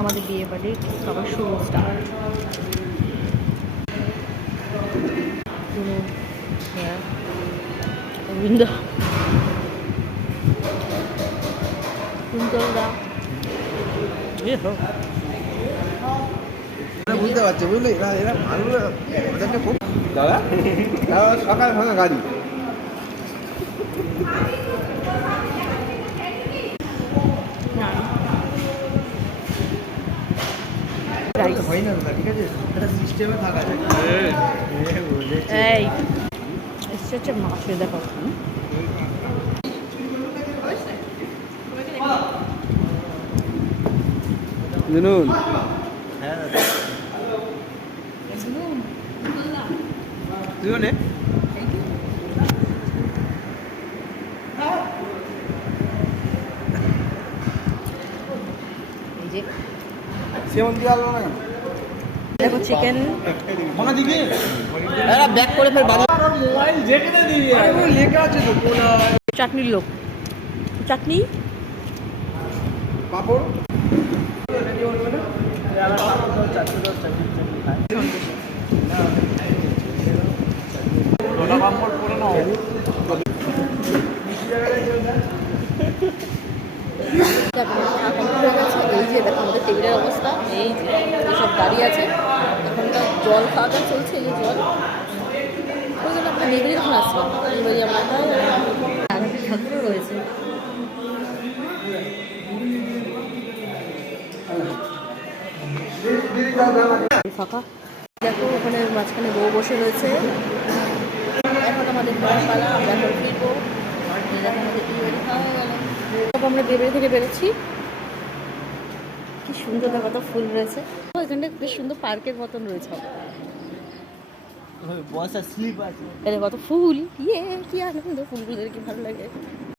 আমাদের বিয়ে বাড়ির সবার শুরু স্টার্ট। বৃন্দা কুন্তলদা বুঝতে পারছি, বুঝলি না? এরা ভালো খুব দাদা সকাল ভাঙা গাড়ি। হয় না দাদা, ঠিক আছে? একটা সিস্টেমে থাকা যায়। এই এসছে হচ্ছে মাছের দেখো। জুনুন তুইও নে। এই যে সেমন দিয়ে আলো না দেখো চিকেন মনে দিবি এরা ব্যাক করে ফের বাবা মোবাইল যেখানে দিবি আরে লেখা আছে তো কোলা চাটনির লোক চাটনি পাপড় এই যে দেখো আমাদের টেবিলের অবস্থা, এই যে সব দাঁড়িয়ে আছে। এখনকার জল খাওয়া দাওয়া চলছে, এই যে জল ওই জন্য আমরা নেবেই যখন আসলাম এই আমরা ঠাকুরও রয়েছে। ফাঁকা দেখো, ওখানে মাঝখানে বউ বসে রয়েছে। এখন আমাদের ঘরের পালা, আমরা এখন ফিরবো। দেখো আমাদের বিয়ে বাড়ি খাওয়া হয়ে গেল। তারপর আমরা বিয়ে বাড়ি থেকে বেরোচ্ছি। কি সুন্দর দেখো, কত ফুল রয়েছে। এখানটা বেশ সুন্দর পার্কের মতন রয়েছে। বসা স্লিপ আছে, কত ফুল, ইয়ে কি আনন্দ, ফুলগুলো কি ভালো লাগে।